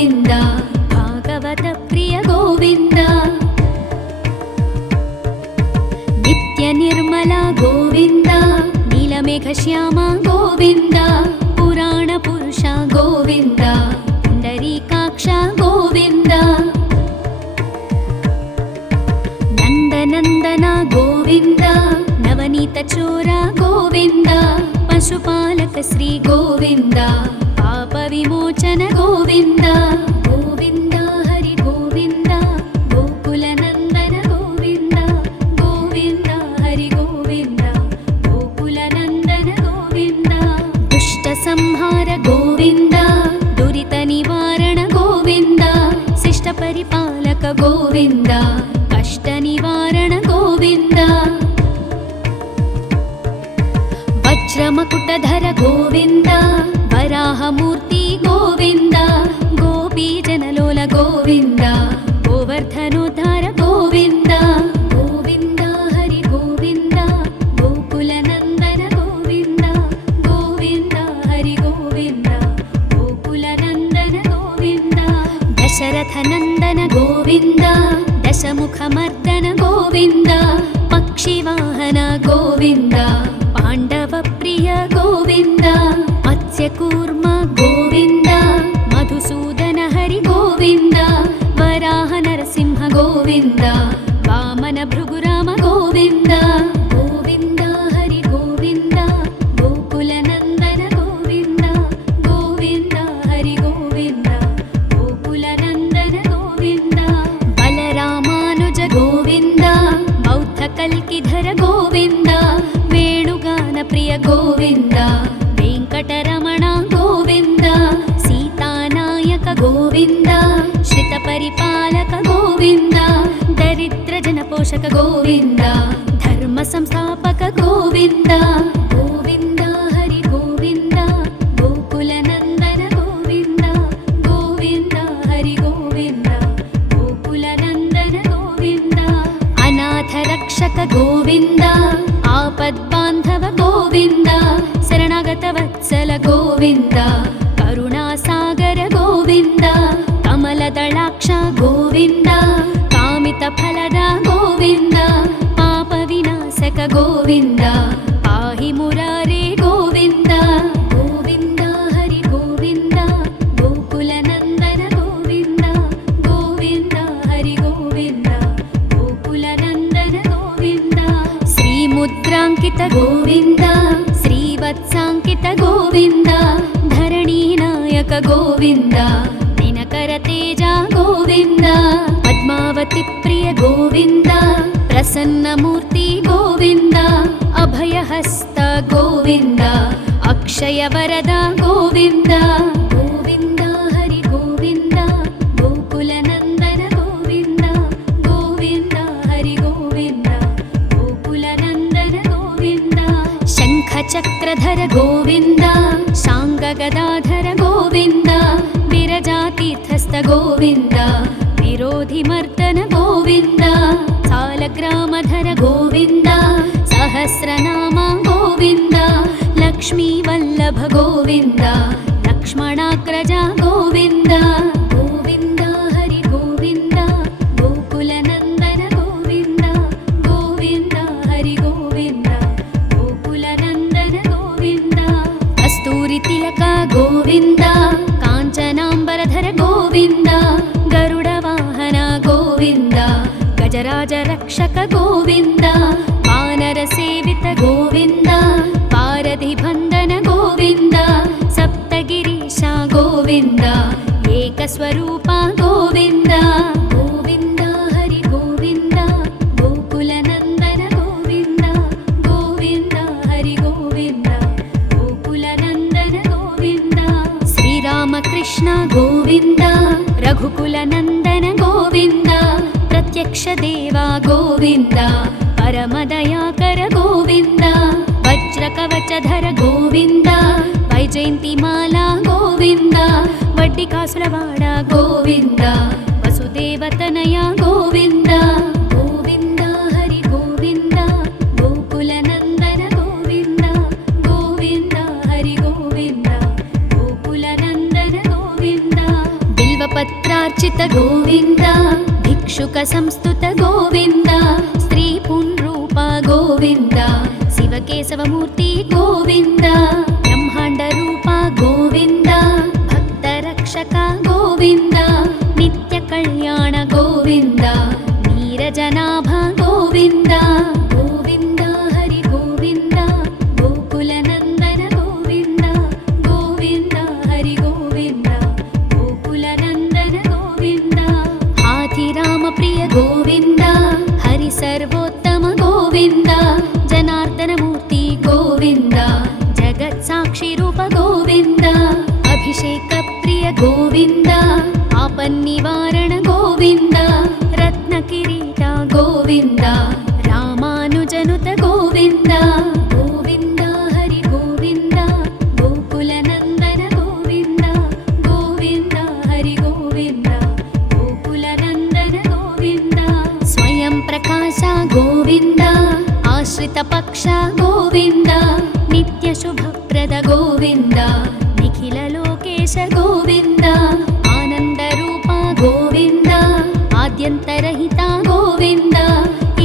ಗೋವಿಂದ ಭಾಗವತ ಪ್ರಿಯ ಗೋವಿಂದ ನಿತ್ಯ ನಿರ್ಮಲ ಗೋವಿಂದ ನೀಲಮೇಘ ಶ್ಯಾಮ ಗೋವಿಂದ ಪುರಾಣ ಪುರುಷ ಗೋವಿಂದ ಪುಂಡರೀಕಾಕ್ಷ ಗೋವಿಂದ ನಂದನಂದನ ಗೋವಿಂದ ನವನೀತ ಚೋರ ಗೋವಿಂದ ಪಶುಪಾಲಕ ಶ್ರೀ ಗೋವಿಂದ ಪಾಪ ವಿಮೋಚನ ಗೋವಿಂದ ಗೋವಿಂದ ಹರಿ ಗೋವಿಂದ ಗೋಕುಲ ನಂದನ ಗೋವಿಂದ ಗೋವಿಂದ ಹರಿ ಗೋವಿಂದ ಗೋಕುಲ ನಂದನ ಗೋವಿಂದ ದುಷ್ಟ ಸಂಹಾರ ಗೋವಿಂದ ದುರಿತ ನಿವಾರಣ ಗೋವಿಂದ ಶಿಷ್ಟ ಪರಿಪಾಲಕ ಗೋವಿಂದ ಕಷ್ಟ ನಿವಾರಣ ಗೋವಿಂದ ವಜ್ರಮಕುಟಧರ ಗೋವಿಂದ ವರಾಹಮೂರ್ತಿ ಗೋವಿಂದ ಗೋಪೀ ಜನಲೋಲ ಗೋವಿಂದ ಗೋವರ್ಧನೋದ್ಧಾರ ಗೋವಿಂದ ಗೋವಿಂದ ಹರಿ ಗೋವಿಂದ ಗೋಕುಲ ನಂದನ ಗೋವಿಂದ ಗೋವಿಂದ ಹರಿ ಗೋವಿಂದ ಗೋಕುಲ ನಂದನ ಗೋವಿಂದ ದಶರಥ ನಂದನ ಗೋವಿಂದ ದಶಮುಖ ಮರ್ದನ ಗೋವಿಂದ ಪಕ್ಷಿವಾಹನ ಗೋವಿಂದ ಪಾಂಡವ ಪ್ರಿಯ ಗೋವಿಂದ ಮತ್ಸ್ಯಕೂರ್ಮ ಗೋವಿಂದ ಮಧುಸೂದನ ಹರಿ ಗೋವಿಂದ ವರಾಹ ನರಸಿಂಹ ಗೋವಿಂದ ವಾಮನ ಭೃಗುರಾಮ ಗೋವಿಂದ ಗೋವಿಂದ ಹರಿ ಗೋವಿಂದ ಗೋಕುಲ ನಂದನ ಗೋವಿಂದ ಗೋವಿಂದ ಹರಿ ಗೋವಿಂದ ಗೋಕುಲ ನಂದನ ಗೋವಿಂದ ಬಲರಾಮಾನುಜ ಗೋವಿಂದ ಬೌದ್ಧ ಕಲ್ಕಿಧರ ಗೋವಿಂದ ವೇಣುಗಾನ ಪ್ರಿಯ ಗೋವಿಂದ ವೆಂಕಟರಮಣ ಗೋವಿಂದ ಸೀತಾನಾಯಕ ಗೋವಿಂದ ಶ್ರಿತ ಪರಿಪಾಲಕ ಗೋವಿಂದ ದರಿದ್ರ ಜನಪೋಷಕ ಗೋವಿಂದ ಧರ್ಮ ಸಂಸ್ಥಾಪಕ ಗೋವಿಂದ ಗೋವಿಂದ ಹರಿ ಗೋವಿಂದ ಗೋಕುಲ ನಂದನ ಗೋವಿಂದ ಗೋವಿಂದ ಹರಿ ಗೋವಿಂದ ಗೋಕುಲ ನಂದನ ಗೋವಿಂದ ಅನಾಥ ರಕ್ಷಕ ಗೋವಿಂದ ಆಪದ್ಬಾಂಧವ ಗೋವಿಂದ ಶರಣಾಗತ ವತ್ಸಲ ಗೋವಿಂದ ಕರುಣಾಸಾಗರ ಗೋವಿಂದ ಕಮಲದಳಾಕ್ಷ ಗೋವಿಂದ ಕಾಮಿತ ಫಲದ ಗೋವಿಂದ ಪಾಪ ವಿನಾಶಕ ಗೋವಿಂದ ಪಾಹಿ ಮುರಾರೇ ಗೋವಿಂದ ಗೋವಿಂದ ಹರಿ ಗೋವಿಂದ ಗೋಕುಲ ನಂದನ ಗೋವಿಂದ ಗೋವಿಂದ ಹರಿ ಗೋವಿಂದ ಗೋಕುಲ ನಂದನ ಗೋವಿಂದ ಶ್ರೀ ಮುದ್ರಾಂಕಿತ ಗೋವಿಂದ ಶ್ರೀವತ್ಸಾಂಕಿತ ಗೋವಿಂದ ಧರಣಿ ನಾಯಕ ಗೋವಿಂದ ದಿನಕರ ತೇಜ ಗೋವಿಂದ ಪದ್ಮಾವತಿ ಪ್ರಿಯ ಗೋವಿಂದ ಪ್ರಸನ್ನ ಮೂರ್ತಿ ಗೋವಿಂದ ಅಭಯಹಸ್ತ ಗೋವಿಂದ ಅಕ್ಷಯ ವರದ ಗೋವಿಂದ ಗೋವಿಂದ ಹರಿ ಗೋವಿಂದ ಗೋಕುಲ ನಂದನ ಗೋವಿಂದ ಗೋವಿಂದ ಹರಿ ಗೋವಿಂದ ಗೋಕುಲ ನಂದನ ಗೋವಿಂದ ಶಂಖ ಚಕ್ರಧರ ಗೋವಿಂದ ಶಾಂಗ ಗದಾಧರ ಗೋವಿಂದ ವಿರಜಾತೀರ್ಥಸ್ಥ ಗೋವಿಂದ ವಿರೋಧಿ ಮರ್ದನ ಗೋವಿಂದ ಸಾಲಗ್ರಾಮಧರ ಗೋವಿಂದ ಸಹಸ್ರನಾಮ ಗೋವಿಂದ ಲಕ್ಷ್ಮೀ ವಲ್ಲಭ ಗೋವಿಂದ ಲಕ್ಷ್ಮಣಾಗ್ರಜ ಗೋವಿಂದ ಗೋವಿಂದ ಹರಿ ಗೋವಿಂದ ಗೋಕುಲ ನಂದನ ಗೋವಿಂದ ಗೋವಿಂದ ಹರಿ ಗೋವಿಂದ ಗೋಕುಲ ನಂದನ ಗೋವಿಂದ ಕಸ್ತೂರಿ ತಿಲಕ ಗೋವಿಂದ ಕಾಂಚನಾಂಬರಧರ ಗೋವಿಂದ ಗರುಡ ವಾಹನ ಗೋವಿಂದ ಗಜರಾಜ ರಕ್ಷಕ ಗೋವಿಂದ ವಾನರ ಸೇವಿತ ಗೋವಿಂದ ಪಾರಧಿ ಬಂಧನ ಗೋವಿಂದ ಸಪ್ತಗಿರೀಶ ಗೋವಿಂದ ಏಕಸ್ವರೂಪ ಗೋವಿಂದ ಗೋವಿಂದ ಹರಿ ಗೋವಿಂದ ಗೋಕುಲ ನಂದನ ಗೋವಿಂದ ಗೋವಿಂದ ಹರಿ ಗೋವಿಂದ ಗೋಕುಲ ನಂದನ ಗೋವಿಂದ ಶ್ರೀರಾಮಕೃಷ್ಣ ಗೋವಿಂದ ರಘುಕುಲ ನಂದನ ಗೋವಿಂದ ಪ್ರತ್ಯಕ್ಷ ದೇವ ಗೋವಿಂದ ಪರಮದಯಾಕರ ಗೋವಿಂದ ವಜ್ರ ಕವಚಧರ ಗೋವಿಂದ ವೈಜಯಂತಿ ಮಾಲಾ ಗೋವಿಂದ ವಡ್ಡಿ ಕಾಸುರವಾಡ ಗೋವಿಂದ ವಸುದೇವತನಯ ಗೋವಿಂದ ಗೋವಿಂದ ಹರಿ ಗೋವಿಂದ ಗೋಕುಲ ನಂದನ ಗೋವಿಂದ ಗೋವಿಂದ ಹರಿ ಗೋವಿಂದ ಗೋಕುಲ ನಂದನ ಗೋವಿಂದ ಬಿಲ್ವ बिल्वपत्रार्चित गोविन्द भिक्षुकसंस्तुत गोविन्द स्त्रीपुंरूप गोविन्द शिवकेशवमूर्ति गोविन्द ब्रह्माण्डरूप गोविन्द भक्तरक्षक गोविन्द नित्यकल्याण गोविन्द नीरजनाभ गोविन्द गोविन्द हरि गोविन्द गोकुलनन्दन गोविन्द गोविन्द हरि गोविन्द गोकुलनन्दन गोविन्द हाथिरामप्रिय गोविन्द हरि सर्वोत्तम गोविन्द जनार्दनमूर्ति गोविन्द जगत्साक्षिरूप गोविन्द अभिषेकप्रिय गोविन्द आपन्निवारण गोविन्द रत्नकिरीट गोविन्द रामानुजनुत गोविन्द गोविन्द हरि गोविन्द गोकुलनन्दन गोविन्द गोविन्द हरि गोविन्द गोकुलनन्दन गोविन्द स्वयं प्रकाश गोविन्द आश्रितपक्ष गोविन्द नित्यशुभप्रद गोविन्द निखिललोकेश गोविन्द आनन्दरूप गोविन्द आद्यन्तरहिता गोविन्द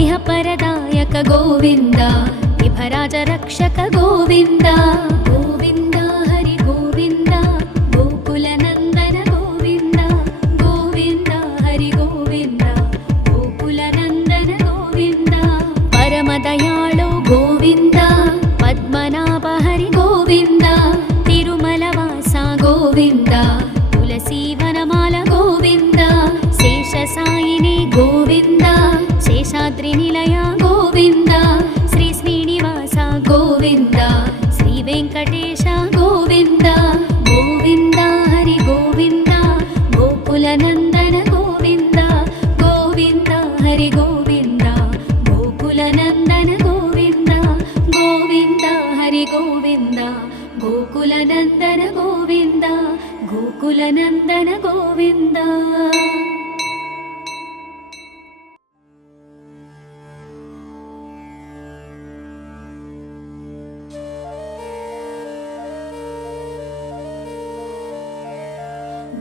इह परदायक गोविन्द विभराजरक्षक गोविन्द गोविन्द हरि गोविन्द गोकुलनन्दन गोविन्द गोविन्द हरि गोविन्द गोकुलनन्दन गोविन्द परमदयाळु गोविन्द पद्मनाभ हरि गोविन्द तिरुमलवास गोविन्द तुलसीवनमाल गोविन्द शेषसायिनी गोविन्द शेषाद्रिनिलय गोविन्द श्री श्रीनिवास गोविन्द श्रीवेङ्कटेश गोविन्द गोविन्द हरि गोविन्द गोकुलनन्दन गोविन्द गोविन्द हरि गोविन्द गोकुलनन्दन गोविन्द गोविन्द हरि गोविन्द गोकुलनन्दन गोविन्द गोकुलनन्दन गोविन्द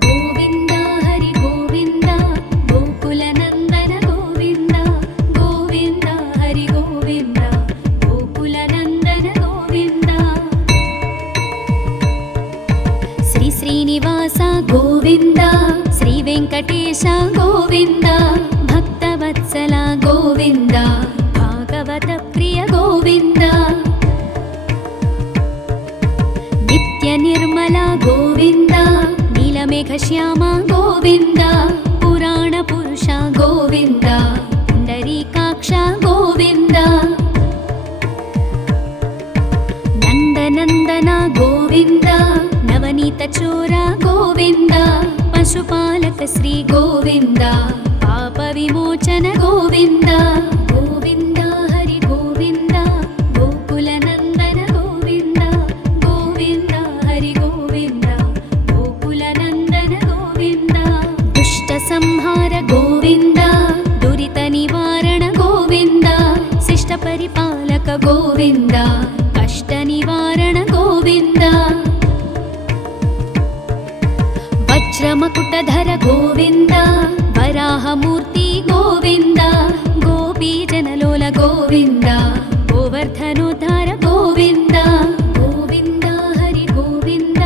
गोविन्द हरि गोविन्द गोकुलनन्दन गोविन्द गोविन्द हरि गोविन्द गोकुलनन्दन गोविन्द श्री श्रीनिवास गोविन्द श्रीवेङ्कटेश गोविन्द भक्तवत्सल गोविन्द भागवतप्रिय गोविन्द नित्यनिर्मल गोविन्द नीलमेघश्याम गोविन्द पुराणपुरुष गोविन्द पुण्डरीकाक्ष गोविन्द नन्दनन्दन गोविन्द नवनीतचोर गोविन्द पशुपालक श्री गोविन्द पापविमोचन गोविन्द गोविन्द हरि गोविन्द गोकुलनन्दन गोविन्द गोविन्द हरि गोविन्द गोकुलनन्दन गोविन्द दुष्टसंहार गोविन्द दुरितनिवारण गोविन्द शिष्टपरिपालक गोविन्द कष्टनिवारण गोविन्द वज्रमकुटधर गोविन्द वराहमूर्ति गोविन्द गोपीजनलोल गोविन्द गोवर्धनोद्धार गोविन्द गोविन्द हरि गोविन्द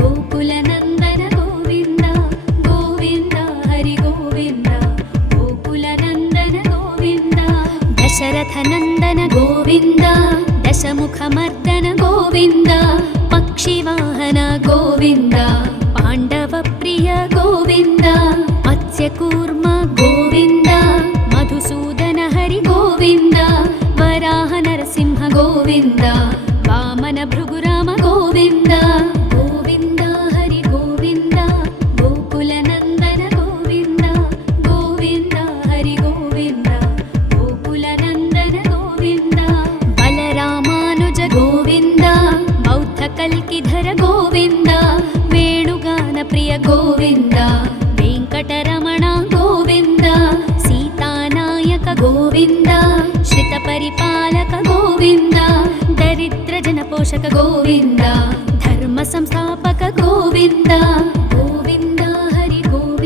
गोकुलनन्दन गोविन्द गोविन्द हरि गोविन्द गोकुलनन्दन गोविन्द दशरथनन्दन गोविन्द दशमुखमर्दन गोविन्द पक्षिवाहन गोविन्द पाण्डवप्रिय गोविन्द मत्स्यकूर्म गोविन्द मधुसूदन हरि गोविन्द वराह नरसिंह गोविन्द वामन भृगुराम गोविन्द गोविन्द हरि गोविन्द गोकुलनन्दन गोविन्द गोविन्द हरि गोविन्द गोकुलनन्दन गोविन्द बलरामानुज गोविन्द बौद्धकल्किधर गोविन्द वेणुगानप्रिय गोविन्द वेङ्कटरमण गोविन्द सीतानायक गोविन्द श्रितपरिपालक गोविन्द दरिद्रजनपोषक गोविन्द धर्मसंस्थापक गोविन्द गोविन्द हरि गोविन्द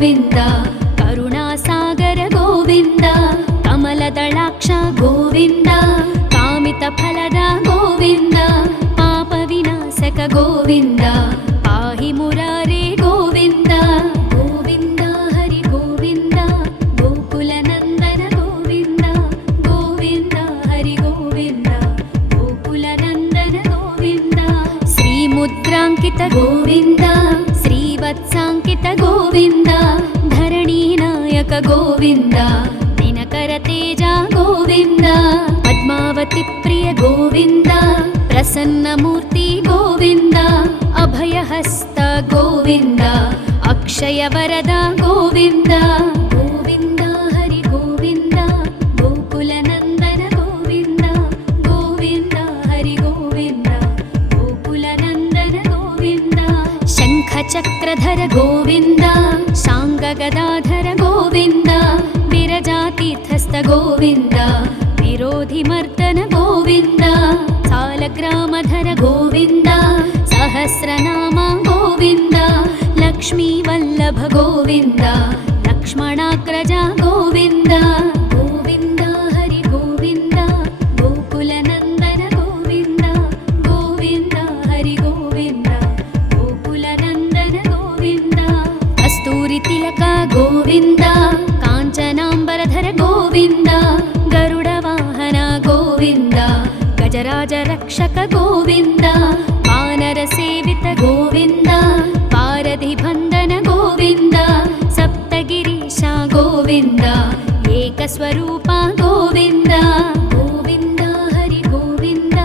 ಗೋವಿಂದ ಕರುಣಾಸಾಗರ ಗೋವಿಂದ ಕಮಲದಳಾಕ್ಷ ಗೋವಿಂದ ಕಾಮಿತ ಫಲದ ಗೋವಿಂದ ಪಾಪ ವಿನಾಶಕ ಗೋವಿಂದ ಪಾಹಿ ಮುರಾರೇ ಗೋವಿಂದ ಗೋವಿಂದ ಹರಿ ಗೋವಿಂದ ಗೋಕುಲ ನಂದನ ಗೋವಿಂದ ಗೋವಿಂದ ಹರಿ ಗೋವಿಂದ ಗೋಕುಲ ನಂದನ ಗೋವಿಂದ ಶ್ರೀ ಮುದ್ರಾಂಕಿತ ಗೋವಿಂದ ಶ್ರೀವತ್ಸಾಂಕಿತ ಗೋವಿಂದ ಧರಣಿ ನಾಯಕ ಗೋವಿಂದ ದಿನಕರ ತೇಜ ಗೋವಿಂದ ಪದ್ಮಾವತಿ ಪ್ರಿಯ ಗೋವಿಂದ ಪ್ರಸನ್ನ ಮೂರ್ತಿ ಗೋವಿಂದ ಅಭಯಹಸ್ತ ಗೋವಿಂದ ಅಕ್ಷಯ ವರದ ಗೋವಿಂದ ಗೋವಿಂದ ಹರಿ ಗೋವಿಂದ ಗೋಕುಲ ನಂದನ ಗೋವಿಂದ ಗೋವಿಂದ ಹರಿ ಗೋವಿಂದ ಗೋಕುಲ ನಂದನ ಗೋವಿಂದ ಶಂಖ ಚಕ್ರಧರ ಗೋವಿಂದ ಶಾಂಗ ಗದಾಧರ ಗೋವಿಂದ ವಿರಜಾತೀರ್ಥಸ್ಥ ಗೋವಿಂದ ವಿರೋಧಿ ಮರ್ದನ ಗೋವಿಂದ ಸಾಲಗ್ರಾಮಧರ ಗೋವಿಂದ ಸಹಸ್ರನಾಮ ಗೋವಿಂದ ಲಕ್ಷ್ಮೀ ವಲ್ಲಭ ಗೋವಿಂದ ಲಕ್ಷ್ಮಣಾಗ್ರಜ ಗೋವಿಂದ ಗೋವಿಂದ ಹರಿ ಗೋವಿಂದ ಗೋಕುಲ ನಂದನ ಗೋವಿಂದ ಗೋವಿಂದ ಹರಿ ಗೋವಿಂದ ಗೋಕುಲ ನಂದನ ಗೋವಿಂದ ಕಸ್ತೂರಿ ತಿಲಕ ಗೋವಿಂದ ಕಾಂಚನಾಂಬರಧರ ಗೋವಿಂದ ಗರುಡ ವಾಹನ ಗೋವಿಂದ ಗಜರಾಜ ರಕ್ಷಕ ಗೋವಿಂದ ವಾನರ ಸೇವಿತ ಗೋವಿಂದ ಪಾರಧಿ ಬಂಧನ ಗೋವಿಂದ ಸಪ್ತಗಿರೀಶ ಗೋವಿಂದ ಏಕಸ್ವರೂಪ ಗೋವಿಂದ ಗೋವಿಂದ ಹರಿ ಗೋವಿಂದ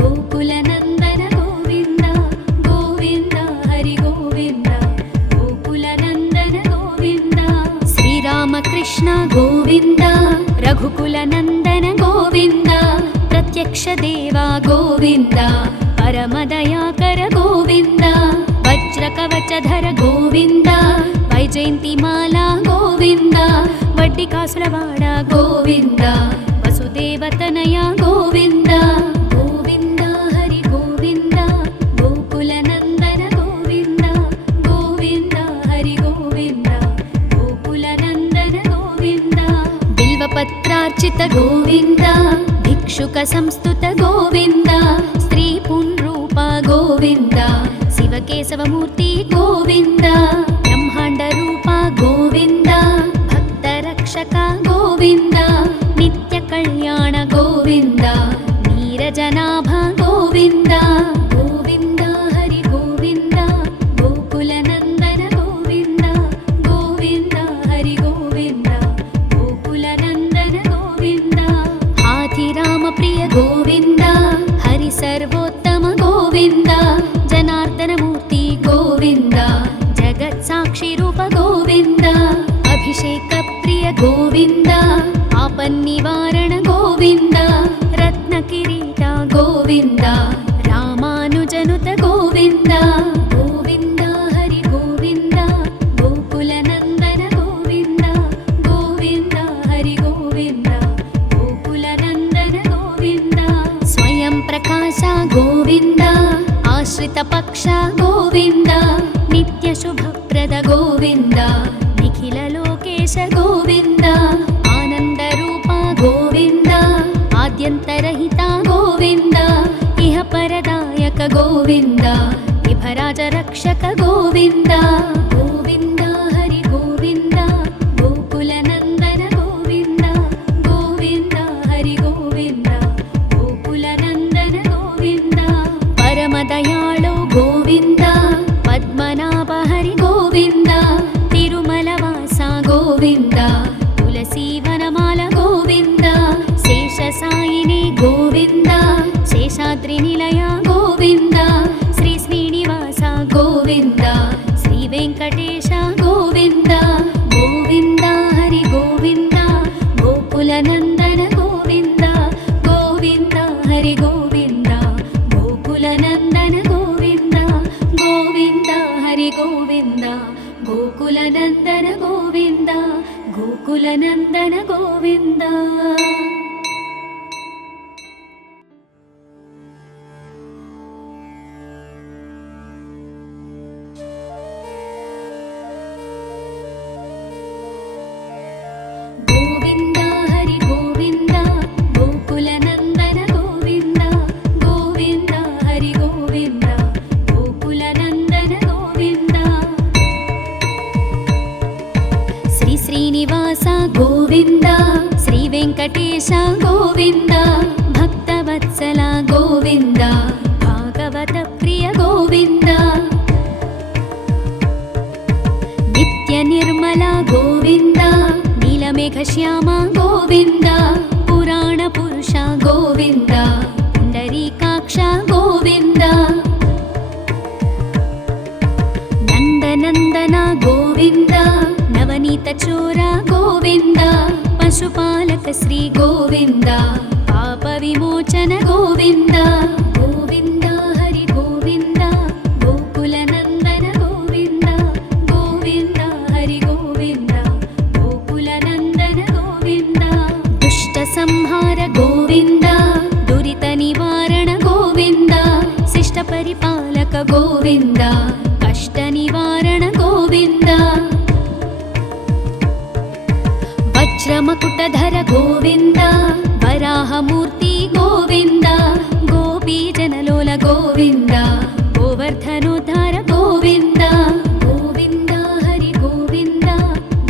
ಗೋಕುಲ ನಂದನ ಗೋವಿಂದ ಗೋವಿಂದ ಹರಿ ಗೋವಿಂದ ಗೋಕುಲ ನಂದನ ಗೋವಿಂದ ಶ್ರೀರಾಮಕೃಷ್ಣ ಗೋವಿಂದ ರಘುಕುಲ ನಂದನ ಗೋವಿಂದ ಪ್ರತ್ಯಕ್ಷ ದೇವ ಗೋವಿಂದ ಪರಮದಯಾಕರ ಗೋವಿಂದ ವಜ್ರ ಕವಚಧರ ಗೋವಿಂದ ವೈಜಯಂತಿ ಮಾಲಾ ಗೋವಿಂದ ವಡ್ಡಿ ಕಾಸುರವಾಡ ಗೋವಿಂದ ವಸುದೇವತನಯ ಗೋವಿಂದ ಗೋವಿಂದ ಹರಿ ಗೋವಿಂದ ಗೋಕುಲ ನಂದನ ಗೋವಿಂದ ಗೋವಿಂದ ಹರಿ ಗೋವಿಂದ ಗೋಕುಲ ನಂದನ ಗೋವಿಂದ ಬಿಲ್ವಪತ್ರಾರ್ಚಿತ ಗೋವಿಂದ ಭಿಕ್ಷುಕ ಸಂಸ್ತುತ ಗೋವಿಂದ ಸ್ತ್ರೀ ಪುಂರೂಪ ಗೋವಿಂದ ಶಿವಕೇಶವ ಮೂರ್ತಿ ಗೋವಿಂದ ಬ್ರಹ್ಮಾಂಡ ರೂಪ ಗೋವಿಂದ ಭಕ್ತ ರಕ್ಷಕ ಗೋವಿಂದ ನಿತ್ಯ ಕಲ್ಯಾಣ ಗೋವಿಂದ ನೀರಜನಾಭ ಗೋವಿಂದ ಗೋವಿಂದ ಹರಿ ಗೋವಿಂದ ಗೋಕುಲ ನಂದನ ಗೋವಿಂದ ಗೋವಿಂದ ಹರಿ ಗೋವಿಂದ ಗೋಕುಲ ನಂದನ ಗೋವಿಂದ ಹಾಥಿರಾಮ ಪ್ರಿಯ ಗೋವಿಂದ ಹರಿ ಸರ್ವೋತ್ತಮ ಗೋವಿಂದ ಜನಾರ್ದನ ಮೂರ್ತಿ ಗೋವಿಂದ ಜಗತ್ ಸಾಕ್ಷಿ ರೂಪ ಗೋವಿಂದ ಅಭಿಷೇಕ ಪ್ರಿಯ ಗೋವಿಂದ ಆಪನ್ನಿವಾರಣ ಗೋವಿಂದ ರತ್ನ ಕಿರೀಟ ಗೋವಿಂದ ರಾಮಾನುಜನುತ ಗೋವಿಂದ ಗೋವಿಂದ ಹರಿ ಗೋವಿಂದ ಗೋಕುಲ ನಂದನ ಗೋವಿಂದ ಗೋವಿಂದ ಹರಿ ಗೋವಿಂದ ಗೋಕುಲ ನಂದನ ಗೋವಿಂದ ಸ್ವಯಂ ಪ್ರಕಾಶ ಗೋವಿಂದ ಆಶ್ರಿತ ಪಕ್ಷ ಗೋವಿಂದ ನಿತ್ಯ ಶುಭಪ್ರದ ಗೋವಿಂದ ನಿಖಿಲ ಲೋಕೇಶ ಗೋವಿಂದ ಆನಂದ ರೂಪ ಗೋವಿಂದ ಆದ್ಯಂತರಹಿತ ಗೋವಿಂದ ಇಹ ಪರದಾಯಕ ಗೋವಿಂದ ವಿಭರಾಜ ರಕ್ಷಕ ಗೋವಿಂದ ಗೋವಿಂದ ಹರಿ ಗೋವಿಂದ ಗೋಕುಲ ನಂದನ ಗೋವಿಂದ ಗೋವಿಂದ ಹರಿ ಗೋವಿಂದ ಗೋಕುಲ ನಂದನ ಗೋವಿಂದ ಪರಮ ದಯಾಳು ಗೋವಿಂದ ಪದ್ಮನಾಭ ಹರಿ ಗೋವಿಂದ ತಿರುಮಲ ವಾಸ ಗೋವಿಂದ ತುಳಸಿ ವನಮಾಲ ಗೋವಿಂದ ಶೇಷ ಸಾಯಿನಿ ಗೋವಿಂದ ಶೇಷಾದ್ರಿ ನಿಲಯ ಗೋವಿಂದ ಶ್ರೀ ಶ್ರೀನಿವಾಸ ಗೋವಿಂದ ಶ್ರೀ ವೆಂಕಟೇಶ ಗೋವಿಂದ ಗೋವಿಂದ ಹರಿ ಗೋವಿಂದ ಗೋಕುಲ ನಂದನ ಗೋವಿಂದ ಗೋವಿಂದ ಹರಿ ಗೋವಿಂದ ಗೋಕುಲ ನಂದನ ಗೋವಿಂದ ಗೋವಿಂದ ಹರಿ ಗೋವಿಂದ ಗೋಕುಲ ನಂದನ ಗೋವಿಂದ ಗೋಕುಲ ನಂದನ ಗೋವಿಂದ. गोविन्द श्रीवेङ्कटेश गोविन्द भक्तवत्सल गोविन्द भागवत प्रिय गोविन्द नित्य निर्मल गोविन्द नीलमेघश्याम गोविन्द पुराण पुरुष गोविन्द पुण्डरीकाक्ष गोविन्द नन्दनन्दन गोविन्द नवनीत चोर गोविन्द पशुपालक श्री गोविन्द पाप विमोचन गोविन्द गोविन्द हरि गोविन्द गोकुल नन्दन गोविन्द गोविन्द हरि गोविन्द गोकुल नन्दन गोविन्द दुष्ट संहार गोविन्द दुरित निवारण गोविन्द शिष्ट परिपालक गोविन्द कष्ट निवारण गोविन्द वज्रमकुटधर गोविन्द वराहमूर्ति गोविन्द गोपीजनलोल गोविन्द गोवर्धनोद्धार गोविन्द गोविन्द हरि गोविन्द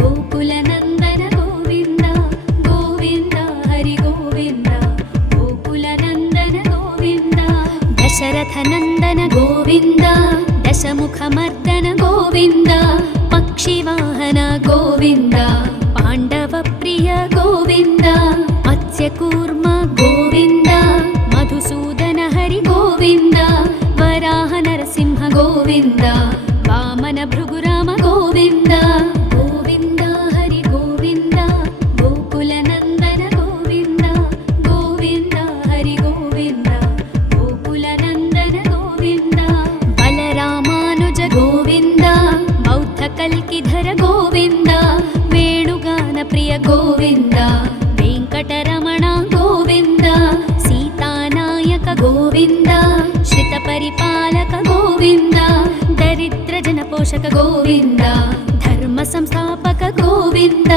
गोकुलनन्दन गोविन्द गोविन्द हरि गोविन्द गोकुलनन्दन गोविन्द दशरथनन्दन गोविन्द दशमुखमर्दन गोविन्द पक्षिवाहन गोविन्द पाण्डवप्रिय गोविन्द मत्स्यकूर्म गोविन्द मधुसूदन हरि गोविन्द वराह नरसिंह गोविन्द वामन भृगुराम गोविन्द गोविन्द हरि गोविन्द गोकुलनन्दन गोविन्द गोविन्द हरि गोविन्द गोकुलनन्दन गोविन्द बलरामानुज गोविन्द बौद्धकल्किधर गोविन्द वेणुगान प्रिय गोविन्द वेङ्कटरमण गोविन्द सीतानायक गोविन्द श्रितपरिपालक गोविन्द दरिद्रजनपोषक गोविन्द धर्मसंस्थापक गोविन्द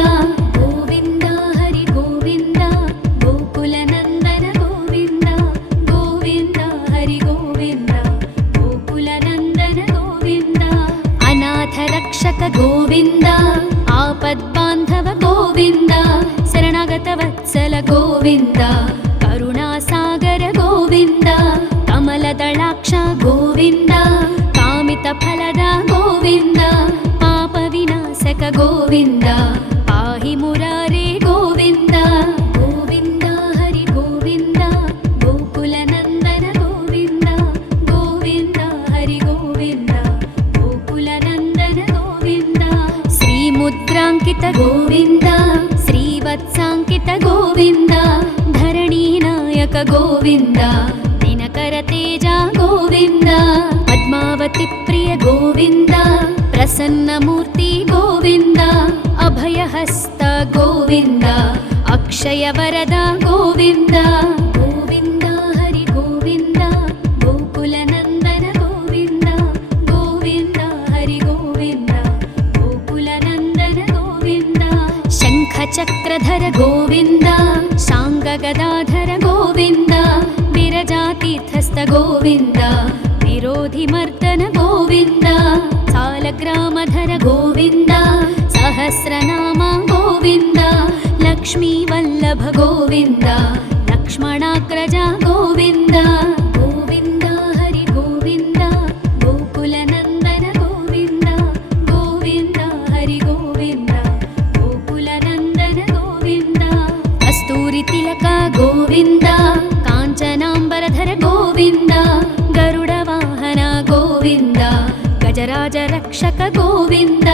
गोविन्द हरि गोविन्द गोकुलनन्दन गोविन्द गोविन्द हरि गोविन्द गोकुलनन्दन गोविन्द अनाथरक्षक गोविन्द आपद्बान्धव गोविन्द शरणागतवत्सल गोविन्द करुणासागर गोविन्द कमलदलाक्ष गोविन्द कामितफलद गोविन्द पापविनाशक गोविन्द पाहि मुरारे गोविन्द गोविन्द हरि गोविन्द गोकुलनन्दन गोविन्द गोविन्द हरि गोविन्द गोकुलनन्दन गोविन्द श्रीमुद्राङ्कित गोविन्द श्रीवत्साङ्कित गोविन्द धरणीनायक गोविन्द दिनकरतेज गोविन्द पद्मावती प्रिय गोविन्द प्रसन्नमूर्ति गोविन्द अभयहस्त गोविन्द अक्षयवरद गोविन्द गोविन्द हरि गोविन्द गोकुलनन्दन गोविन्द गोविन्द हरि गोविन्द गोकुलनन्दन गोविन्द शङ्खचक्रधर गोविन्द शाङ्गगदाधर गोविन्द विरजातीर्थस्थ गोविन्द विरोधिमर्दन गोविन्द सालग्रामधर गोविन्द सहस्रनाम गोविन्द लक्ष्मीवल्लभ गोविन्द लक्ष्मणाग्रज गोविन्द गोविन्द हरि गोविन्द गोकुलनन्दन गोविन्द गोविन्द हरि गोविन्द गोकुलनन्दन गोविन्द कस्तूरितिलक गोविन्द काञ्चनाम्बरधर गोविन्द गरुडवाहन गोविन्द गजराज रक्षक गोविन्द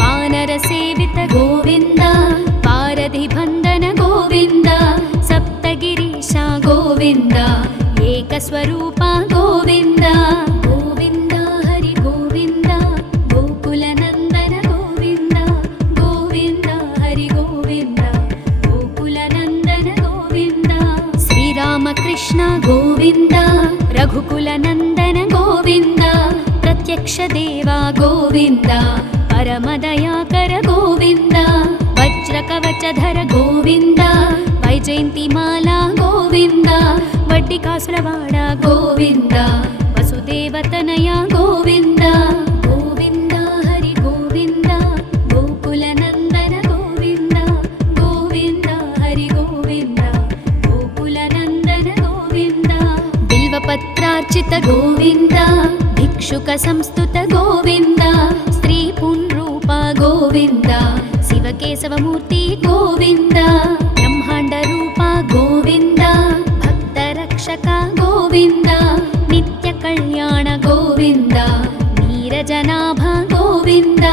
वानरसेवित गोविन्द पारधिबन्धन गोविन्द सप्तगिरीश गोविन्द एकस्वरूप गोविन्द गोविन्द हरि गोविन्द गोकुलनन्दन गोविन्द गोविन्द हरि गोविन्द गोकुलनन्दन गोविन्द श्रीरामकृष्ण गोविन्द रघुकुलनन्दन गोविन्द प्रत्यक्ष देवा गोविन्द परमदयाकर गोविन्द वज्रकवचधर गोविन्द वैजयन्तिमाला गोविन्द वड्डिकासुरवाड गोविन्द वसुदेवतनय गोविन्द गोविन्द हरि गोविन्द गोकुलनन्दन गोविन्द गोविन्द भिक्षुक गोविन्द भिक्षुक संस्तुत गोविन्द स्त्री पुंरूप गोविन्द शिवकेशवमूर्ति गोविन्द ब्रह्माण्ड रूप गोविन्द भक्तरक्षक गोविन्द नित्य कल्याण गोविन्द नीरजनाभ गोविन्द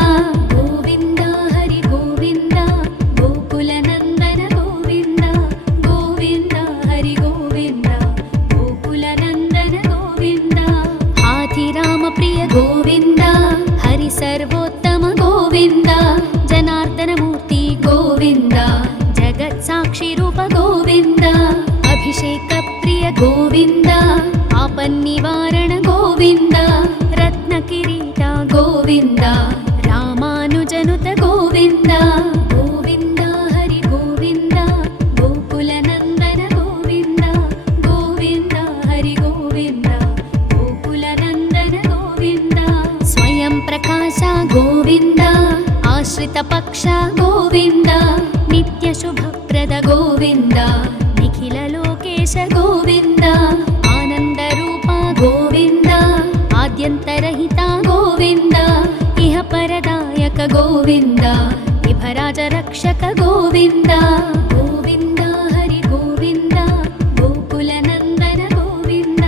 गोविन्द हरि गोविन्द गोकुलनन्दन गोविन्द गोविन्द हरि गोविन्द गोकुलनन्दन गोविन्द हाथिराम प्रिय गोविन्द हरि सर्वोत्तम गोविन्द जनार्दनमूर्ति गोविन्द जगत्साक्षि रूप गोविन्द अभिषेक प्रिय गोविन्द आपन्निवारण गोविन्द रत्नकिरीट गोविन्द रामानुजनुत गोविन्द गोविन्द हरि गोविन्द गोकुलनन्दन गोविन्द गोविन्द हरि गोविन्द गोकुलनन्दन गोविन्द स्वयं प्रकाश गोविन्द आश्रित पक्ष गोविन्द नित्य शुभप्रद गोविन्द निखिल लोकेश गोविन्द आनंद रूप गोविन्द आद्यन्तरहित गोविन्द इह परदायक गोविन्द इभराज रक्षक गोविन्द गोविन्द हरि गोविन्द गोकुलनन्दन गोविन्द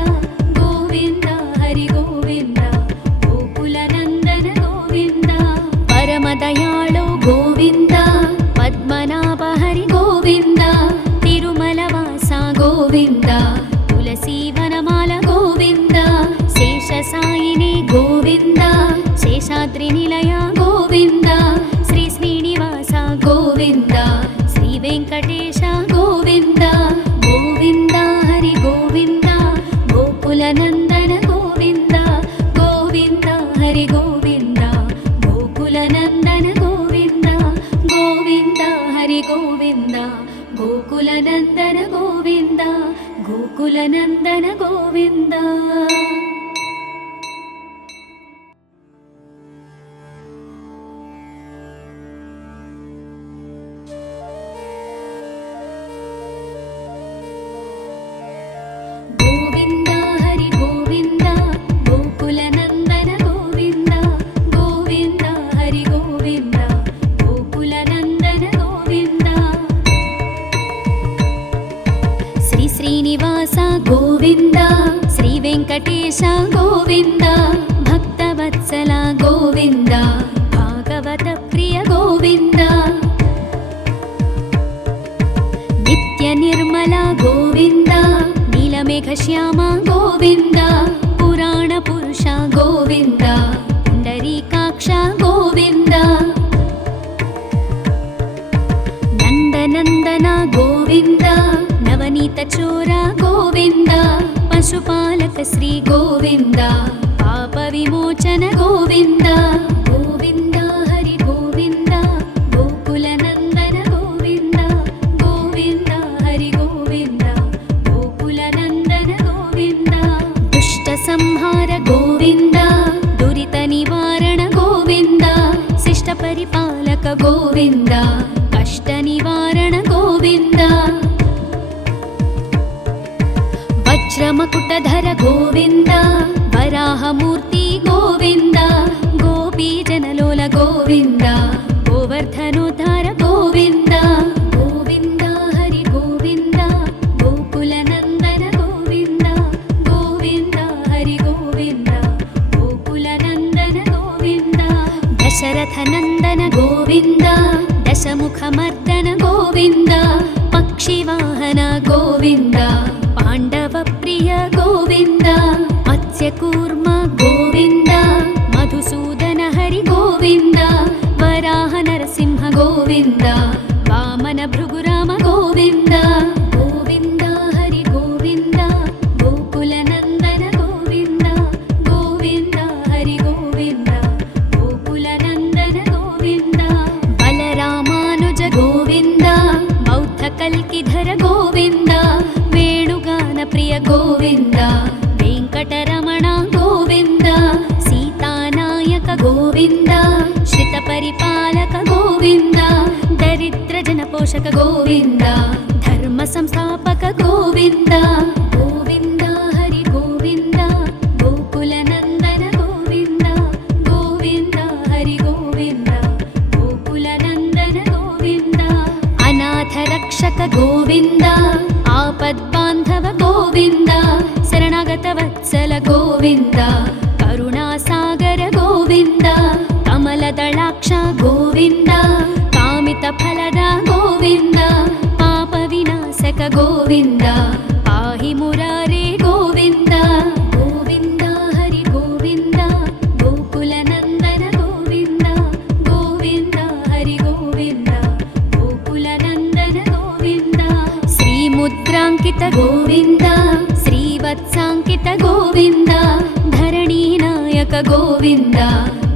गोविन्द हरि गोविन्द गोकुलनन्दन गोविन्द परमदयाळु गोविन्द पद्मनाभ हरि गोविन्द तिरुमलवास गोविन्द तुलसीवनमाल गोविन्द शेषसायिनी गोविन्द शेषाद्रिनिलय गोविन्द श्री श्रीनिवास गोविन्द श्री वेङ्कटेश गोविन्द गोविन्द हरि गोविन्द गोकुलनन्दन गोविन्द गोविन्द हरि गोविन्द गोकुलनन्दन गोविन्द गोविन्द हरि गोविन्द गोकुलनन्दन गोविन्द गोकुलनन्दन गोविन्द गोविन्द हरि गोविन्द गोकुलनन्दन गोविन्द गोविन्द हरि गोविन्द गोकुलनन्दन गोविन्द श्री श्रीनिवास गोविन्द श्री वेङ्कटेश गोविन्द भक्तवत्सल गोविन्द भागवत प्रिय गोविन्द नित्य निर्मल गोविन्द नीलमेघश्याम गोविन्द पुराण पुरुष गोविन्द पुण्डरीकाक्ष गोविन्द नन्दनन्दन गोविन्द नवनीत चोर गोविन्द पशुपालक श्री गोविन्द पाप विमोचन गोविन्द गोविन्द हरि गोविन्द गोकुलनन्दन गोविन्द गोविन्द हरि गोविन्द गोकुलनन्दन गोविन्द दुष्ट संहार गोविन्द दुरित निवारण गोविन्द शिष्ट परिपालक गोविन्द कष्ट निवारण गोविन्द वज्रमकुटधर गोविन्द वराहमूर्ति गोविन्द गोपीजनलोल गोविन्द गोवर्धनोद्धार गोविन्द गोविन्द हरि गोविन्द गोकुलनन्दन गोविन्द गोविन्द हरि गोविन्द गोकुलनन्दन गोविन्द दशरथनन्दन गोविन्द दशमुखमर्दन गोविन्द पक्षिवाहन गोविन्द पाण्डवप्रिय गोविन्द मत्स्यकूर्म गोविन्द मधुसूदन हरि गोविन्द वराह नरसिंह गोविन्द वामन भृगुराम गोविन्द गोविन्द हरि गोविन्द गोकुलनन्दन गोविन्द गोविन्द हरि गोविन्द गोकुलनन्दन गोविन्द बलरामानुज गोविन्द बौद्धकल्किधर गोविन्द वेणुगान प्रिय गोविन्द वेङ्कटरमण गोविन्द सीतानायक गोविन्द श्रितपरिपालक गोविन्द दरिद्रजनपोषक गोविन्द धर्मसंस्थापक गोविन्द गोविन्द हरि गोविन्द ಗೋವಿಂದ ಆಪದ್ಬಾಂಧವ ಗೋವಿಂದ ಶರಣಾಗತ ವತ್ಸಲ ಗೋವಿಂದ ಕರುಣಾಸಾಗರ ಗೋವಿಂದ ಕಮಲದಳಾಕ್ಷ ಗೋವಿಂದ ಕಾಮಿತ ಫಲದ ಗೋವಿಂದ ಪಾಪ ವಿನಾಶಕ ಗೋವಿಂದ ಪಾಹಿ ಮುರಾರೇ ಗೋವಿಂದ ಗೋವಿಂದ ಹರಿ ಗೋವಿಂದ ಗೋಕುಲ ನಂದನ ಗೋವಿಂದ ಗೋವಿಂದ ಹರಿ ಗೋವಿಂದ ಗೋಕುಲ ನಂದನ ಗೋವಿಂದ ಶ್ರೀ ಮುದ್ರಾಂಕಿತ ಗೋವಿಂದ ಶ್ರೀವತ್ಸಾಂಕಿತ ಗೋವಿಂದ ಧರಣಿ ನಾಯಕ ಗೋವಿಂದ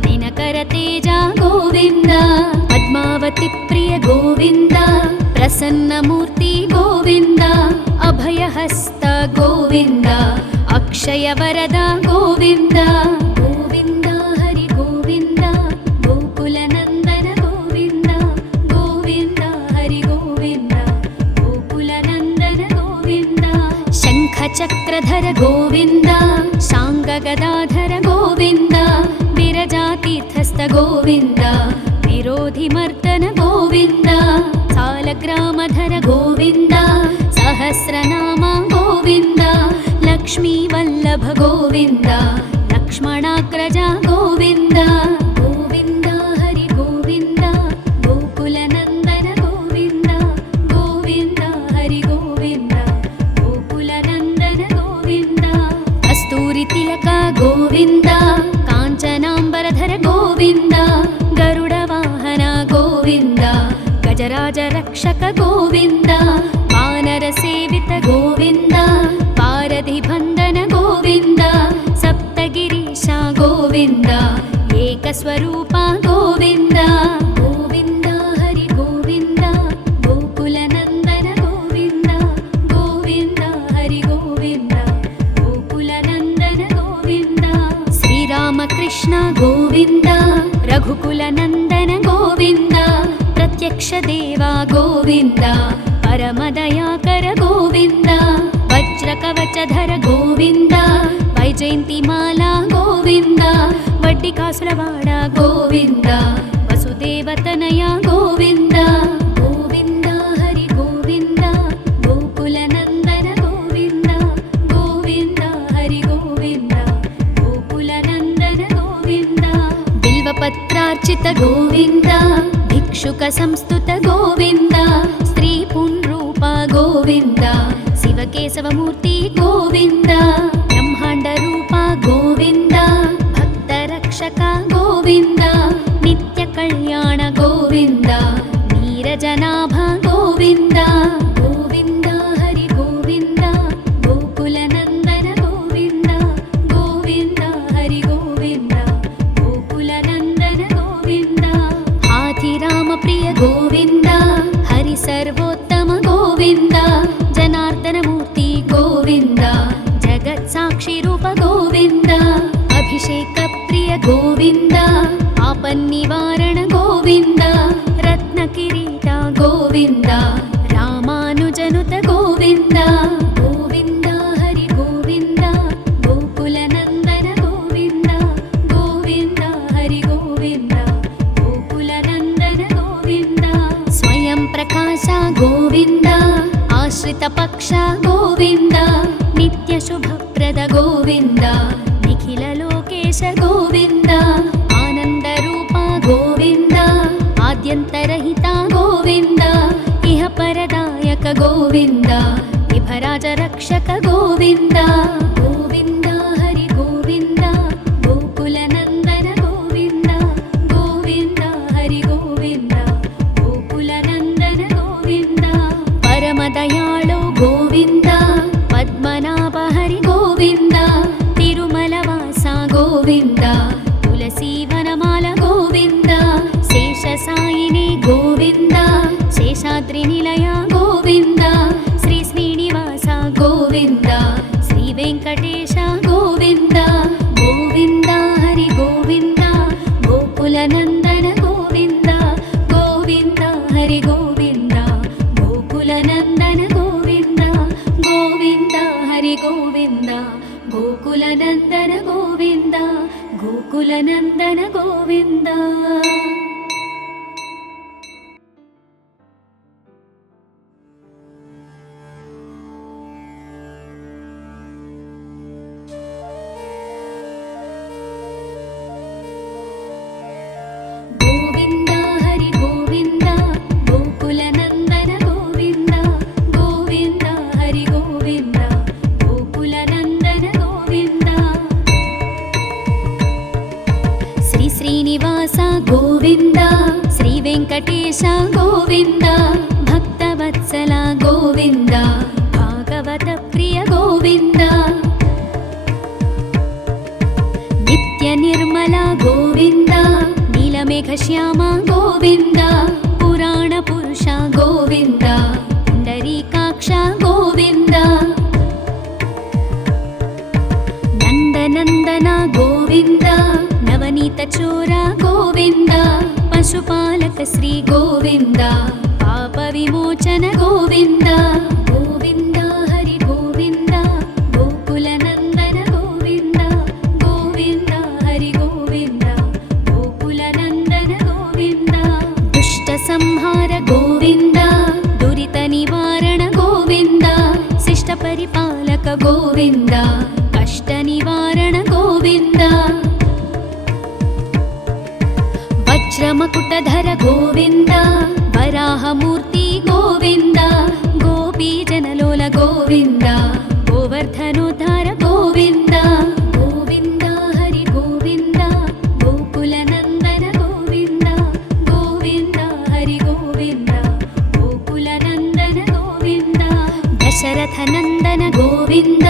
ದಿನಕರ ತೇಜ ಗೋವಿಂದ ಪದ್ಮಾವತಿ ಪ್ರಿಯ ಗೋವಿಂದ ಪ್ರಸನ್ನ ಮೂರ್ತಿ ಗೋವಿಂದ ಅಭಯಹಸ್ತ ಗೋವಿಂದ ಅಕ್ಷಯ ವರದ ಗೋವಿಂದ ಗೋವಿಂದ ಹರಿ ಗೋವಿಂದ ಗೋಕುಲ ನಂದನ ಗೋವಿಂದ ಗೋವಿಂದ ಹರಿ ಗೋವಿಂದ ಗೋಕುಲ ನಂದನ ಗೋವಿಂದ ಶಂಖ ಚಕ್ರಧರ ಗೋವಿಂದ ಶಾಂಗ ಗದಾಧರ ಗೋವಿಂದ ವಿರಜಾತೀರ್ಥಸ್ಥ ಗೋವಿಂದ ವಿರೋಧಿ ಮರ್ದನ ಗೋವಿಂದ ಸಾಲಗ್ರಾಮಧರ ಗೋವಿಂದ ಸಹಸ್ರನಾಮ ಗೋವಿಂದ ಲಕ್ಷ್ಮೀ ವಲ್ಲಭ ಗೋವಿಂದ ಲಕ್ಷ್ಮಣಾಗ್ರಜ ಗೋವಿಂದ ಗೋವಿಂದ ಹರಿ ಗೋವಿಂದ ಗೋಕುಲ ನಂದನ ಗೋವಿಂದ ಗೋವಿಂದ ಹರಿ ಗೋವಿಂದ ಗೋಕುಲ ನಂದನ ಗೋವಿಂದ ಕಸ್ತೂರಿ ತಿಲಕ ಗೋವಿಂದ ಕಾಂಚನಾಂಬರಧರ ಗೋವಿಂದ ಗರುಡ ವಾಹನ ಗೋವಿಂದ ಗಜರಾಜ ರಕ್ಷಕ ಗೋವಿಂದ ವಾನರ ಸೇವಿತ ಗೋವಿಂದ ಪಾರಧಿ ಬಂಧನ ಗೋವಿಂದ ಸಪ್ತಗಿರೀಶ ಗೋವಿಂದ ಏಕಸ್ವರೂಪ ಗೋವಿಂದ ಗೋವಿಂದ ಹರಿ ಗೋವಿಂದ ಗೋಕುಲ ನಂದನ ಗೋವಿಂದ ಗೋವಿಂದ ಹರಿ ಗೋವಿಂದ ಗೋಕುಲ ನಂದನ ಗೋವಿಂದ ಶ್ರೀರಾಮಕೃಷ್ಣ ಗೋವಿಂದ ರಘುಕುಲ ನಂದನ ಗೋವಿಂದ ಪ್ರತ್ಯಕ್ಷ ದೇವ ಗೋವಿಂದ ಪರಮದಯಾಕರ ಗೋವಿಂದ ವಜ್ರ ಕವಚಧರ ಗೋವಿಂದ ವೈಜಯಂತಿ ಮಾಲಾ ಗೋವಿಂದ ವಡ್ಡಿ ಕಾಸುರವಾಡ ಗೋವಿಂದ ವಸುದೇವತನಯ ಗೋವಿಂದ ಗೋವಿಂದ ಹರಿ ಗೋವಿಂದ ಗೋಕುಲ ನಂದನ ಗೋವಿಂದ ಗೋವಿಂದ ಹರಿ ಗೋವಿಂದ ಗೋಕುಲ ನಂದನ ಗೋವಿಂದ ಬಿಲ್ವಪತ್ರಾರ್ಚಿತ ಗೋವಿಂದ ಭಿಕ್ಷುಕ ಸಂಸ್ತುತ ಗೋವಿಂದ ಸ್ತ್ರೀ ಪುಂರೂಪ ಗೋವಿಂದ ಶಿವಕೇಶವ ಮೂರ್ತಿ ಗೋವಿಂದ ಬ್ರಹ್ಮಾಂಡ ರೂಪ ಗೋವಿಂದ ಭಕ್ತ ರಕ್ಷಕ ಗೋವಿಂದ ನಿತ್ಯ ಕಲ್ಯಾಣ ಗೋವಿಂದ ನೀರಜನಾಭ ಗೋವಿಂದ ಗೋವಿಂದ ಹರಿ ಗೋವಿಂದ ಗೋಕುಲ ನಂದನ ಗೋವಿಂದ ಗೋವಿಂದ ಹರಿ ಗೋವಿಂದ ಗೋಕುಲ ನಂದನ ಗೋವಿಂದ ಹಾಥಿರಾಮ ಪ್ರಿಯ ಗೋವಿಂದ ಹರಿ ಸರ್ವೋತ್ತಮ ಗೋವಿಂದ ಜನಾರ್ದನ ಮೂರ್ತಿ ಗೋವಿಂದ ಜಗತ್ ಸಾಕ್ಷಿ ರೂಪ ಗೋವಿಂದ ಅಭಿಷೇಕ ಪ್ರಿಯ ಗೋವಿಂದ ಆಪನ್ನಿವಾರಣ ಗೋವಿಂದ ರತ್ನ ಕಿರೀಟ ಗೋವಿಂದ ರಾಮಾನುಜನುತ ಗೋವಿಂದ ಗೋವಿಂದ ಹರಿ ಗೋವಿಂದ ಗೋಕುಲ ನಂದನ ಗೋವಿಂದ ಗೋವಿಂದ ಹರಿ ಗೋವಿಂದ ಗೋಕುಲ ನಂದನ ಗೋವಿಂದ ಸ್ವಯಂ ಪ್ರಕಾಶ ಗೋವಿಂದ ಆಶ್ರಿತ ಪಕ್ಷ ಗೋವಿಂದ ನಿತ್ಯ ಶುಭಪ್ರದ ಗೋವಿಂದ ನಿಖಿಲ ಲೋಕೇಶ ಗೋವಿಂದ ಆನಂದ ರೂಪ ಗೋವಿಂದ ಆದ್ಯಂತರಹಿತ ಗೋವಿಂದ ಇಹ ಪರದಾಯಕ ಗೋವಿಂದ ವಿಭರಾಜ ರಕ್ಷಕ ಗೋವಿಂದ ಗೋವಿಂದ ಹರಿ ಗೋವಿಂದ ಗೋಕುಲ ನಂದನ ಗೋವಿಂದ ಗೋವಿಂದ ಹರಿ ಗೋವಿಂದ ಗೋಕುಲ ನಂದನ ಗೋವಿಂದ ಪರಮ ದಯಾಳು ಗೋವಿಂದ ಪದ್ಮನಾಭ ಹರಿ ಗೋವಿಂದ ತಿರುಮಲವಾಸ ಗೋವಿಂದ ತುಳಸಿ ವನಮಾಲ ಗೋವಿಂದ ಶೇಷ ಸಾಯಿನಿ ಗೋವಿಂದ ಶೇಷಾದ್ರಿ ನಿಲಯ ಗೋವಿಂದ ಶ್ರೀ ಶ್ರೀನಿವಾಸ ಗೋವಿಂದ ಶ್ರೀ ವೆಂಕಟ గోవింద శ్రీ వెంకటేశ గోవింద భక్తవత్సల గోవింద భాగవత ప్రియ గోవింద నిత్య నిర్మల గోవింద నీలమేఘ శ్యామ గోవింద పురాణ పురుష గోవింద పుండరీకాక్ష గోవింద నందనందన గోవింద నవనీత చోర గోవింద పశుపాలక శ్రీ గోవింద పాప విమోచన గోవింద గోవింద హరి గోవింద గోకుల నందన గోవింద గోవింద హరి గోవింద గోకుల నందన గోవింద దుష్ట సంహార గోవింద దురిత నివారణ గోవింద శిష్ట పరిపాలక గోవింద కష్ట నివారణ గోవింద వజ్రమకుటధర గోవింద వరాహమూర్తి గోవింద గోపీజనలోల గోవింద గోవర్ధనోద్ధార గోవింద గోవింద హరి గోవింద గోకుల నందన గోవింద గోవింద హరి గోవింద గోకుల నందన గోవింద దశరథ నందన గోవింద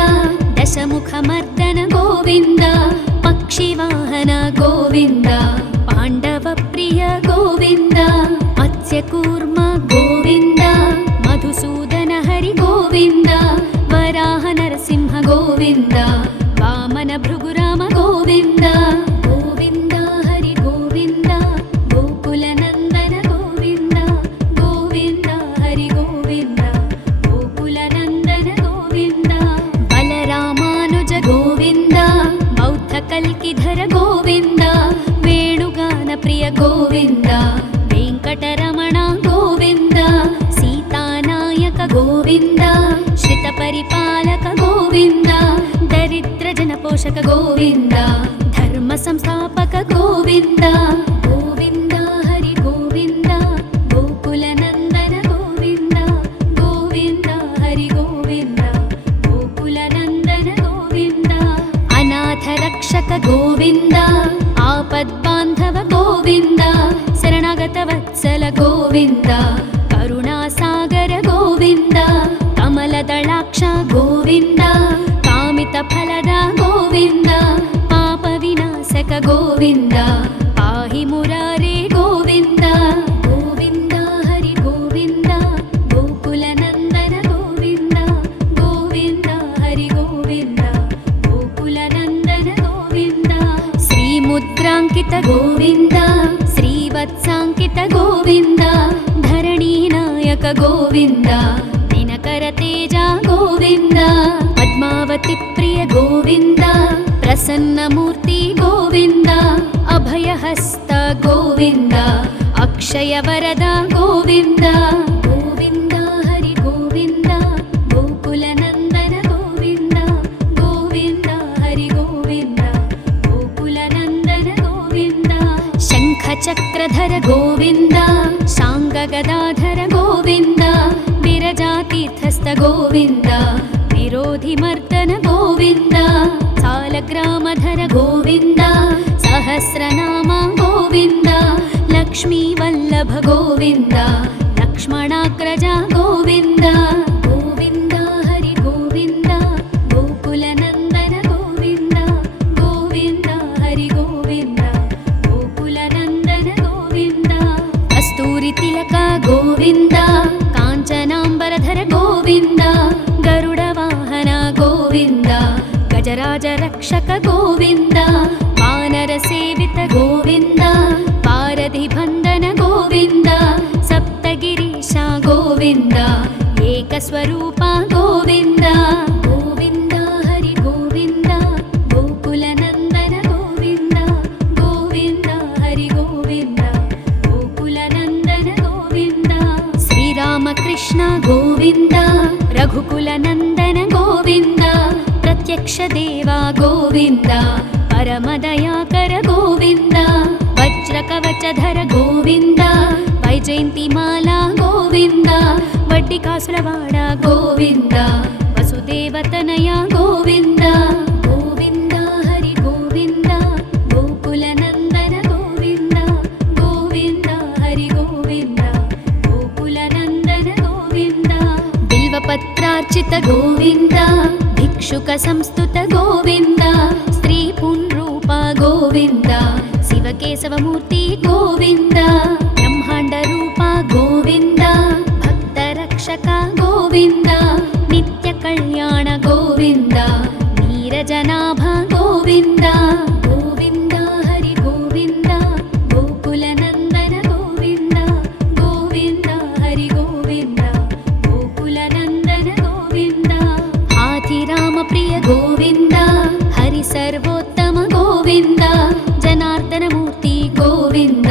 దశముఖమర్దన గోవింద పక్షివాహన గోవింద పాండవ ప్రియ గోవింద మత్స్యకూర్మ గోవింద మధుసూదన హరి గోవింద వరాహ నరసింహ గోవింద వామన భృగురామ గోవింద గోవింద హరి గోవింద గోకుల నందన గోవింద గోవింద హరి గోవింద గోకుల నందన గోవింద బలరామానుజ గోవింద బౌద్ధ కల్కిధర గోవింద వేణుగాన ప్రియ గోవింద వెంకటరమణ గోవింద సీతానాయక గోవింద శ్రిత పరిపాలక గోవింద దరిద్ర జన పోషక గోవింద ధర్మ సంస్థాపక గోవింద గోవింద హరి గోవింద గోకుల నందన గోవింద గోవింద హరి గోవింద గోకుల నందన గోవింద అనాథ రక్షక గోవింద ఆపద్బాంధవ గోవింద శరణాగత వత్సల గోవింద కరుణాసాగర గోవింద కమలదళాక్ష గోవింద కామిత ఫలద గోవింద పాప వినాశక గోవింద పాహి మురారే గోవింద గోవింద హరి గోవింద గోకుల నందన గోవింద గోవింద హరి గోవింద గోకుల నందన గోవింద శ్రీముద్రాంకిత గోవింద శ్రీవత్సాంకిత గోవింద ధరణీనాయక గోవింద దినకర తేజ గోవింద పద్మావతి ప్రియ గోవింద ప్రసన్నమూర్తి గోవింద అభయహస్త గోవింద అక్షయ వరద గోవింద గోవింద హరి గోవింద గోకుల నందన గోవింద గోవింద హరి గోవింద గోకుల నందన గోవింద శంఖ చక్రధర గోవింద శాంగ గదాధర గోవింద విరజాతీర్థస్థ గోవింద విరోధి మర్దన గోవింద సాలగ్రామధర గోవింద సహస్రనామ గోవింద లక్ష్మీ వల్లభ గోవింద లక్ష్మణాగ్రజ గోవింద గోవింద హరి గోవింద గోకుల నందన గోవింద గోవింద హరి గోవింద గోకుల నందన గోవింద కస్తూరి తిలక గోవింద కాంచనాంబరధర గోవింద గరుడ వాహన గోవింద గజరాజ రక్షక గోవింద వానర సేవిత గోవింద పారధి బంధన గోవింద సప్తగిరీశ గోవింద ఏకస్వరూప గోవింద గోవింద హరి గోవింద గోకుల నందన గోవింద గోవింద హరి గోవింద గోకుల నందన గోవింద శ్రీరామకృష్ణ గోవింద రఘుకుల నందన గోవింద ప్రత్యక్ష దేవా గోవింద పరమదయాకర గోవింద వజ్ర కవచధర గోవింద వైజయంతిమాల గోవింద వడ్డి కాసులవాడ గోవింద వసుదేవతనయ గోవింద గోవింద హరి గోవింద గోకుల నందన గోవింద గోవింద भिक्षुकार्चित गोविन्द भिक्षुक संस्तुत गोविन्द स्त्री पुंरूप गोविन्द शिवकेशवमूर्ति गोविन्द ब्रह्माण्ड रूप गोविन्द भक्तरक्षक गोविन्द नित्य कल्याण गोविन्द नीरजनाभ गोविन्द गोविन्द हरि गोविन्द गोकुलनन्दन गोविन्द गोविन्द हरि गोविन्द गोकुलनन्दन गोविन्द हाथिराम प्रिय गोविन्द हरि सर्वोत्तम गोविन्द जनार्दन मूर्ति गोविन्द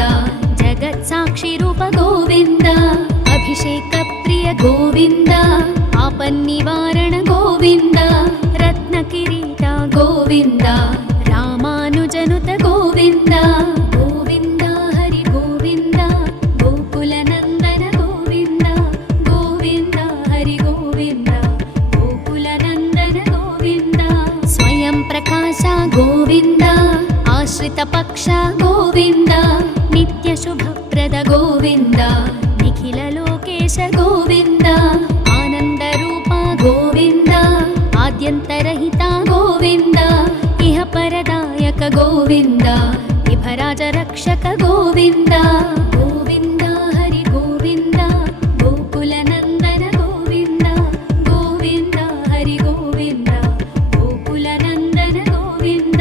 जगत्साक्षि रूप गोविन्द अभिषेक प्रिय गोविन्द आपन्निवारण गोविन्द रत्नकिरीट गोविन्द रामानुजनुत गोविन्द गोविन्द हरि गोविन्द गोकुलनन्दन गोविन्द गोविन्द हरि गोविन्द गोकुलनन्दन गोविन्द स्वयं प्रकाश गोविन्द आश्रित पक्ष गोविन्द नित्य शुभप्रद गोविन्द निखिल लोकेश गोविन्द आनन्द रूप गोविन्द आद्यन्तरहित गोविन्द इह परदायक गोविन्द विभराज रक्षक गोविन्द गोविन्द हरि गोविन्द गोकुलनन्दन गोविन्द गोविन्द हरि गोविन्द गोकुलनन्दन गोविन्द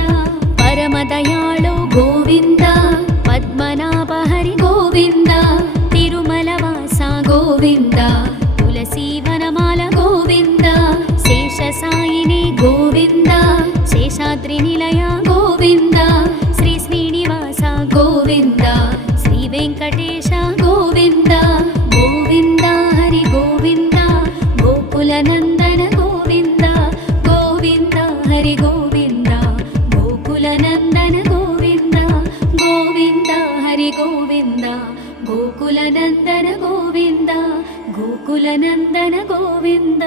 परमदयाळु गोविन्द पद्मनाभ हरि गोविन्द तिरुमलवास गोविन्द तुलसीवनमाल गोविन्द शेषसायिनी गोविन्द शेषाद्रिनिलय गोविन्द श्री श्रीनिवास गोविन्द श्री वेङ्कटेश गोविन्द गोविन्द हरि गोविन्द गोकुलनन्दन गोविन्द गोविन्द हरि गोविन्द गोकुलनन्दन गोविन्द गोविन्द हरि गोविन्द गोकुलनन्दन गोविन्द गोकुलनन्दन गोविन्द।